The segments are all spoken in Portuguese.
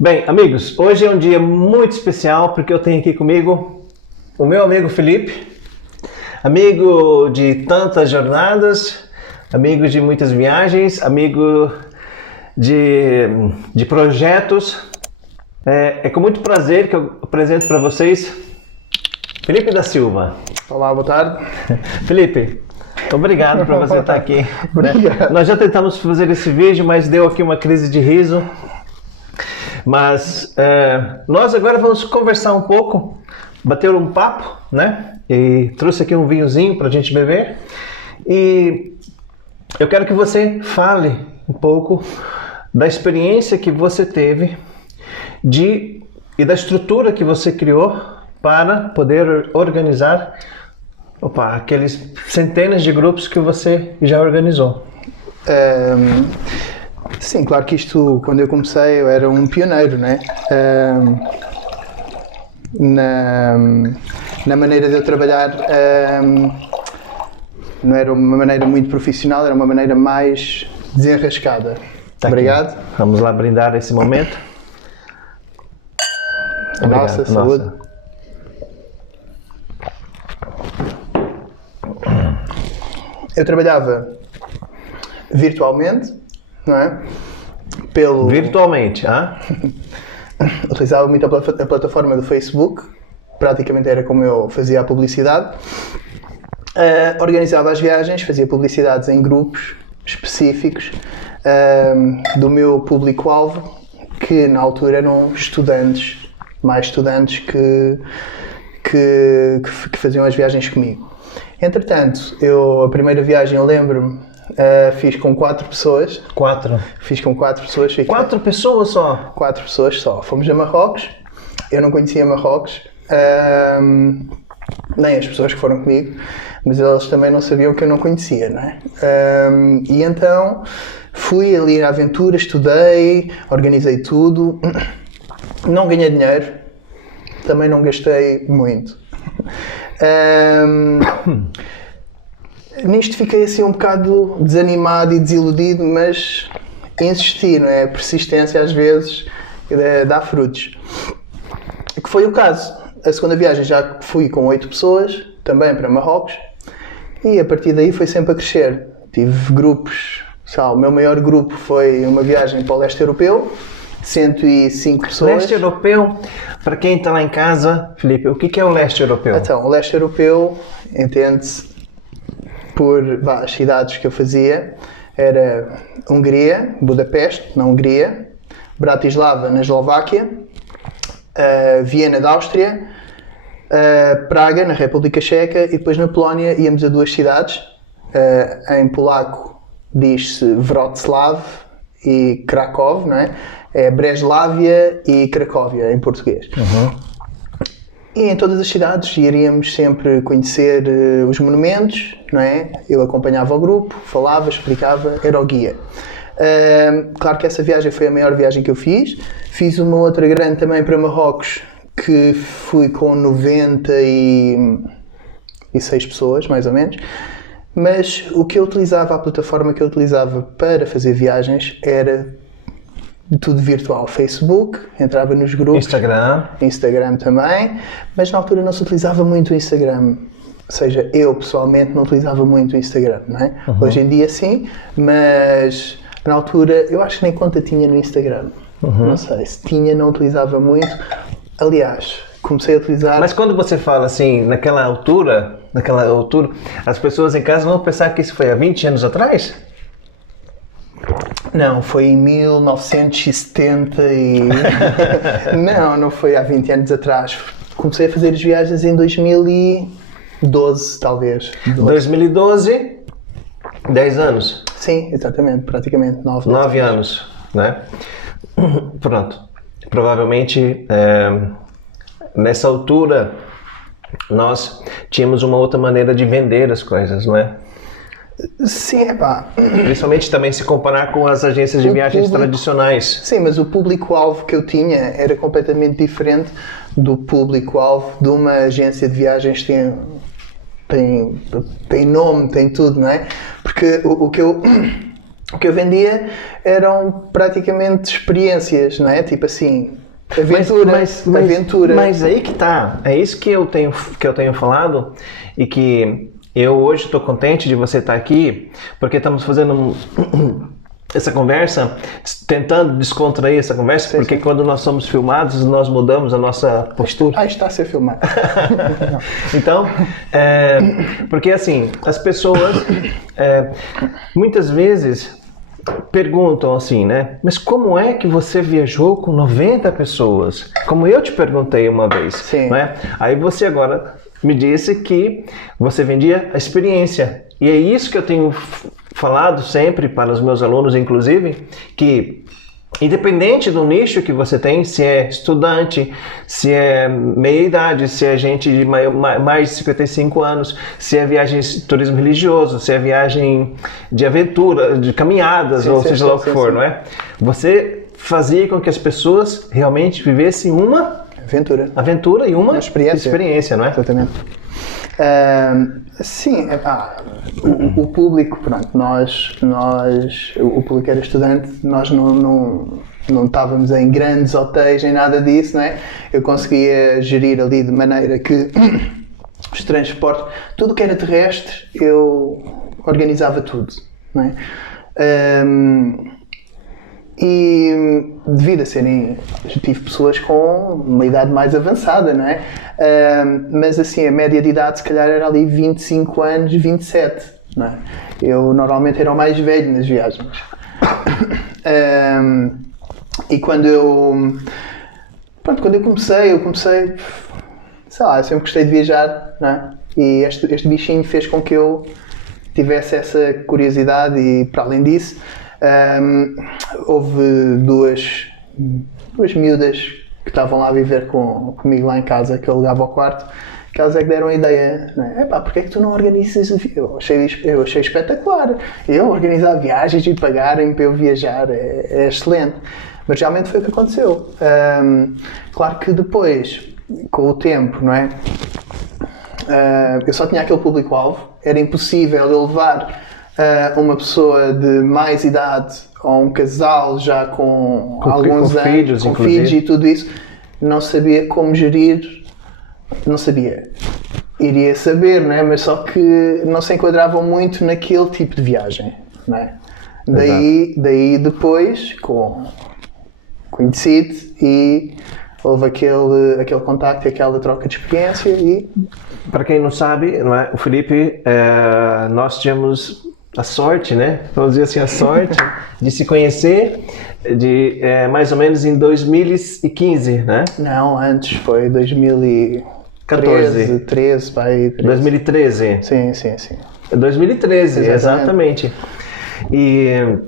Bem, amigos, hoje é um dia muito especial porque eu tenho aqui comigo o meu amigo Felipe, amigo de tantas jornadas, amigo de muitas viagens, amigo de projetos. É com muito prazer que eu apresento para vocês Felipe da Silva. Olá, boa tarde. Felipe, obrigado por você estar aqui. Obrigado. Nós já tentamos fazer esse vídeo, mas deu aqui uma crise de riso. Mas nós agora vamos conversar um pouco, bater um papo, né? E trouxe aqui um vinhozinho para a gente beber. E eu quero que você fale um pouco da experiência que você teve e da estrutura que você criou para poder organizar aqueles centenas de grupos que você já organizou. Sim, claro que isto, quando eu comecei, eu era um pioneiro, né? Na maneira de eu trabalhar, não era uma maneira muito profissional, era uma maneira mais desenrascada. Tá. Obrigado. Aqui. Vamos lá brindar esse momento. Nossa, saúde. Nossa. Eu trabalhava virtualmente, não é? Virtualmente, ah? Utilizava muito a plataforma do Facebook, praticamente era como eu fazia a publicidade. Organizava as viagens, fazia publicidades em grupos específicos do meu público-alvo, que na altura eram estudantes, mais estudantes que faziam as viagens comigo. Entretanto, a primeira viagem eu lembro-me, fiz com 4 pessoas. 4? Fiz com 4 pessoas. 4 pessoas só? 4 pessoas só. Fomos a Marrocos. Eu não conhecia Marrocos. Nem as pessoas que foram comigo. Mas eles também não sabiam que eu não conhecia, não é? E então fui ali à aventura, estudei, organizei tudo. Não ganhei dinheiro. Também não gastei muito. Nisto fiquei assim um bocado desanimado e desiludido, mas insisti, não é? A persistência às vezes dá frutos. Que foi o caso. A segunda viagem já fui com 8 pessoas, também para Marrocos, e a partir daí foi sempre a crescer. Tive grupos, o meu maior grupo foi uma viagem para o leste europeu, 105 pessoas. Leste europeu, para quem está lá em casa, Felipe, o que é o leste europeu? Então, o leste europeu entende-se por as cidades que eu fazia. Era Hungria, Budapeste, na Hungria, Bratislava, na Eslováquia, Viena, da Áustria, Praga, na República Checa, e depois na Polónia íamos a 2 cidades. Em polaco diz-se Wrocław e Kraków, não é? É Breslávia e Cracóvia, em português. Uhum. E em todas as cidades iríamos sempre conhecer os monumentos, não é? Eu acompanhava o grupo, falava, explicava, era o guia. Claro que essa viagem foi a maior viagem que eu fiz. Fiz uma outra grande também para Marrocos, que fui com 96 pessoas, mais ou menos. Mas o que eu utilizava, a plataforma que eu utilizava para fazer viagens era tudo virtual. Facebook, entrava nos grupos. Instagram também, mas na altura não se utilizava muito o Instagram. Ou seja, eu pessoalmente não utilizava muito o Instagram, não é? Uhum. Hoje em dia sim, mas na altura eu acho que nem conta tinha no Instagram. Uhum. Não sei, se tinha, não utilizava muito. Aliás, comecei a utilizar... Mas quando você fala assim, naquela altura, as pessoas em casa vão pensar que isso foi há 20 anos atrás? Não, foi em 1970 e... não foi há 20 anos atrás. Comecei a fazer as viagens em 2012, talvez. 2012, 10 anos? Sim, exatamente, praticamente 9 anos, né? Pronto. Provavelmente, nessa altura, nós tínhamos uma outra maneira de vender as coisas, não é? Sim, Principalmente também se comparar com as agências de viagens tradicionais. Sim, mas o público-alvo que eu tinha era completamente diferente do público-alvo de uma agência de viagens que tem nome, tem tudo, não é? Porque o que eu O que eu vendia eram praticamente experiências, não é? Tipo assim, aventura. Mas aí que tá, é isso que eu tenho falado e que eu hoje estou contente de você estar aqui, porque estamos fazendo essa conversa, tentando descontrair essa conversa, porque quando nós somos filmados, nós mudamos a nossa postura. Está a ser filmado. Então, porque assim, as pessoas muitas vezes perguntam assim, né? Mas como é que você viajou com 90 pessoas? Como eu te perguntei uma vez, Sim. né? Aí você agora me disse que você vendia a experiência. E é isso que eu tenho falado sempre para os meus alunos, inclusive, que independente do nicho que você tem, se é estudante, se é meia-idade, se é gente de mais de 55 anos, se é viagem de turismo religioso, se é viagem de aventura, de caminhadas, ou seja lá o que for, não é? Você fazia com que as pessoas realmente vivessem uma aventura e uma experiência, não é? Exatamente. Sim, o público, pronto, o público era estudante, nós não estávamos em grandes hotéis, nem nada disso, não é? Eu conseguia gerir ali de maneira que os transportes, tudo que era terrestre, eu organizava tudo, não é? E devido a serem, tive pessoas com uma idade mais avançada, não é? Mas assim, a média de idade se calhar era ali 25 anos, 27, não é? Eu normalmente era o mais velho nas viagens. E quando eu comecei, sei lá, eu sempre gostei de viajar, não é? E este bichinho fez com que eu tivesse essa curiosidade e, para além disso, houve duas miúdas que estavam lá a viver comigo lá em casa, que eu alugava ao quarto, que elas é que deram a ideia, não é? Porque é que tu não organizas? Eu achei espetacular. Eu organizar viagens e pagarem para eu viajar é excelente. Mas realmente foi o que aconteceu. Claro que depois, com o tempo, não é? Eu só tinha aquele público-alvo, era impossível eu levar uma pessoa de mais idade ou um casal já com alguns anos, com filhos e tudo isso, não sabia como gerir, não sabia. Iria saber, não é? Mas só que não se enquadravam muito naquele tipo de viagem, não é? Daí depois, conheci-te e houve aquele contacto e aquela troca de experiência e... Para quem não sabe, não é? O Felipe, nós tínhamos a sorte, né? Vamos dizer assim, a sorte de se conhecer mais ou menos em 2015, né? Não, antes foi 2014. 2013? Sim. 2013, exatamente. E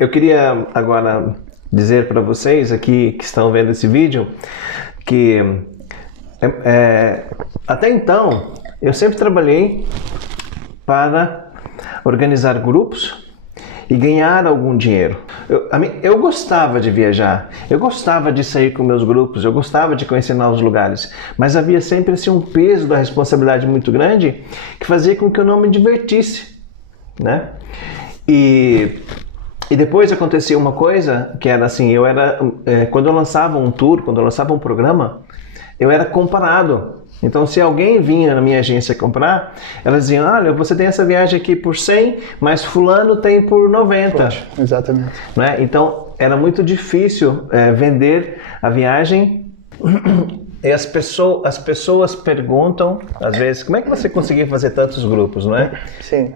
eu queria agora dizer para vocês aqui que estão vendo esse vídeo que até então eu sempre trabalhei para organizar grupos e ganhar algum dinheiro. Eu gostava de viajar, eu gostava de sair com meus grupos, eu gostava de conhecer novos lugares, mas havia sempre assim, um peso da responsabilidade muito grande que fazia com que eu não me divertisse, né? E depois acontecia uma coisa que era assim, quando eu lançava um tour, quando eu lançava um programa, eu era comparado. Então, se alguém vinha na minha agência comprar, elas diziam, olha, você tem essa viagem aqui por 100, mas fulano tem por 90. Poxa, exatamente. Né? Então, era muito difícil vender a viagem. E as pessoas perguntam, às vezes, como é que você conseguia fazer tantos grupos, não é? Sim.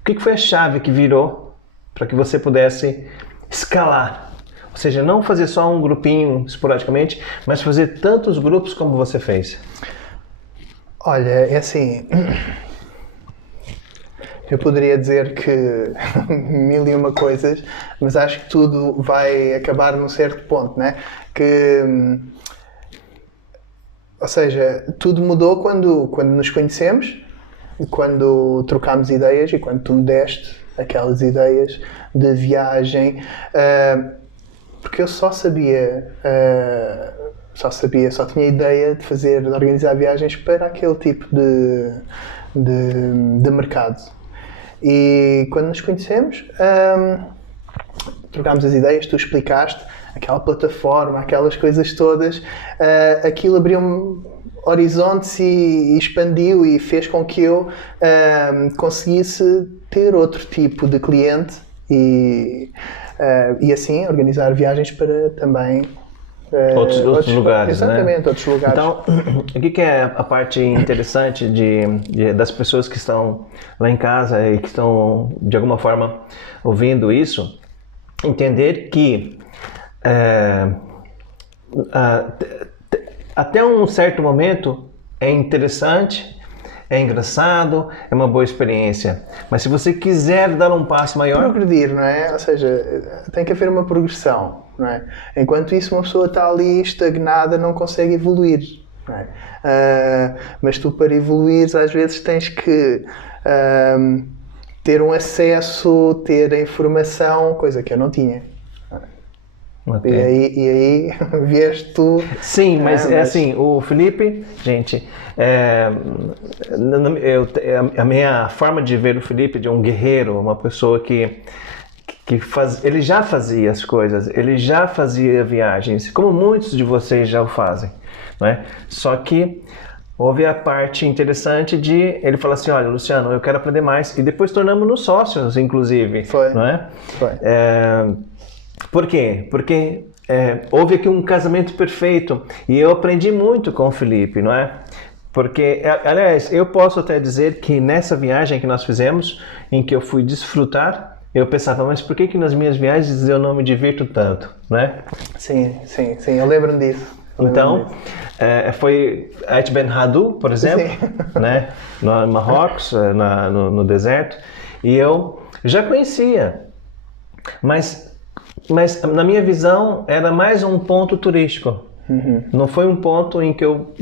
O que foi a chave que virou para que você pudesse escalar? Ou seja, não fazer só um grupinho esporadicamente, mas fazer tantos grupos como você fez. Olha, é assim, eu poderia dizer que 1001 coisas, mas acho que tudo vai acabar num certo ponto, né? Ou seja, tudo mudou quando nos conhecemos, quando trocámos ideias e quando tu me deste aquelas ideias de viagem. Porque eu só sabia só tinha a ideia de organizar viagens para aquele tipo de mercado. E quando nos conhecemos, trocámos as ideias, tu explicaste aquela plataforma, aquelas coisas todas, aquilo abriu-me horizontes e expandiu e fez com que eu conseguisse ter outro tipo de cliente e assim organizar viagens para também outros lugares, exatamente, né? Outros lugares. Então, o que é a parte interessante das pessoas que estão lá em casa e que estão, de alguma forma, ouvindo isso? Entender que até um certo momento é interessante, é engraçado, é uma boa experiência. Mas se você quiser dar um passo maior... Progredir, não é? Ou seja, tem que haver uma progressão, não é? Enquanto isso, uma pessoa está ali estagnada, não consegue evoluir, não é? Mas tu, para evoluires, às vezes tens que ter um acesso, ter a informação, coisa que eu não tinha. Okay. E aí vieste tu... Sim, mas é assim, o Felipe, gente, a minha forma de ver o Felipe de um guerreiro, uma pessoa que ele já fazia as coisas, ele já fazia viagens, como muitos de vocês já o fazem, não é? Só que houve a parte interessante de ele falar assim, olha, Luciano, eu quero aprender mais, e depois tornamos-nos sócios, inclusive. Foi. Não é? Foi. Por quê? Porque houve aqui um casamento perfeito e eu aprendi muito com o Felipe, não é? Porque, aliás, eu posso até dizer que nessa viagem que nós fizemos, em que eu fui desfrutar, eu pensava, mas por que nas minhas viagens eu não me divirto tanto, né? Sim, eu lembro-me disso. Então, foi Ait Ben Haddou, por exemplo, né? No Marrocos, no deserto, e eu já conhecia, mas na minha visão era mais um ponto turístico. Uhum. Não foi um ponto em que eu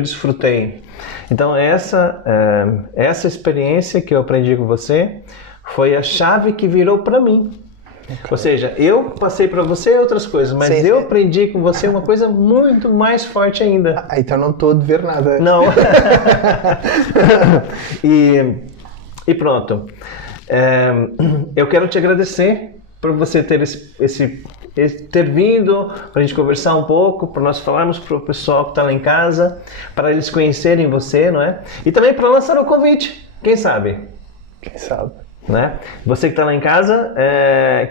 desfrutei. Então essa experiência que eu aprendi com você foi a chave que virou para mim. Okay. Ou seja, eu passei para você outras coisas, mas eu aprendi com você uma coisa muito mais forte ainda. Então não estou a dever nada. Não. E pronto. Eu quero te agradecer por você ter ter vindo, para a gente conversar um pouco, para nós falarmos para o pessoal que está lá em casa, para eles conhecerem você, não é? E também para lançar o convite, quem sabe? Quem sabe? Né? Você que está lá em casa,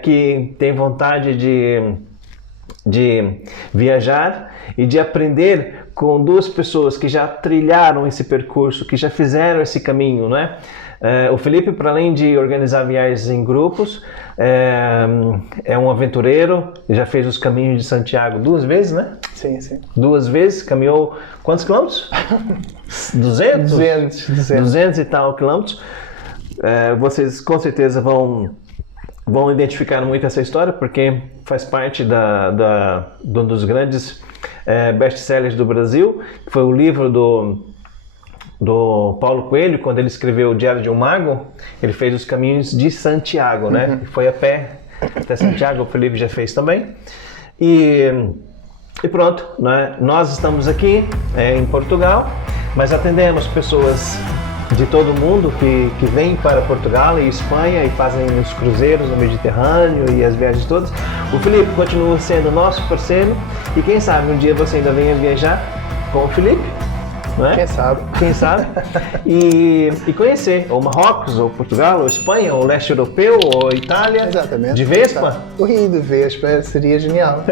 que tem vontade de viajar e de aprender com duas pessoas que já trilharam esse percurso, que já fizeram esse caminho, né? O Felipe, para além de organizar viagens em grupos, é um aventureiro, já fez os caminhos de Santiago 2 vezes, né? Sim. 2 vezes, caminhou quantos quilômetros? 200? 200 e tal quilômetros. Vocês com certeza vão identificar muito essa história, porque faz parte de um dos grandes best-sellers do Brasil, que foi o livro do Paulo Coelho. Quando ele escreveu o Diário de um Mago, ele fez os caminhos de Santiago, né? Uhum. E foi a pé até Santiago, o Felipe já fez também. E pronto, né? Nós estamos aqui em Portugal, mas atendemos pessoas de todo o mundo que vêm para Portugal e Espanha e fazem os cruzeiros no Mediterrâneo e as viagens todas. O Felipe continua sendo nosso parceiro e quem sabe um dia você ainda venha viajar com o Felipe, não é? Quem sabe? E conhecer ou Marrocos, ou Portugal, ou Espanha, ou leste europeu, ou Itália. Exatamente. De Vespa? De Vespa seria genial.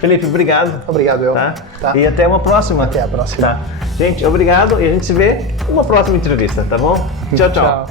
Felipe, obrigado. Obrigado, eu. Tá? E até uma próxima. Até a próxima. Tá. Gente, obrigado e a gente se vê numa próxima entrevista, tá bom? Tchau. Tchau.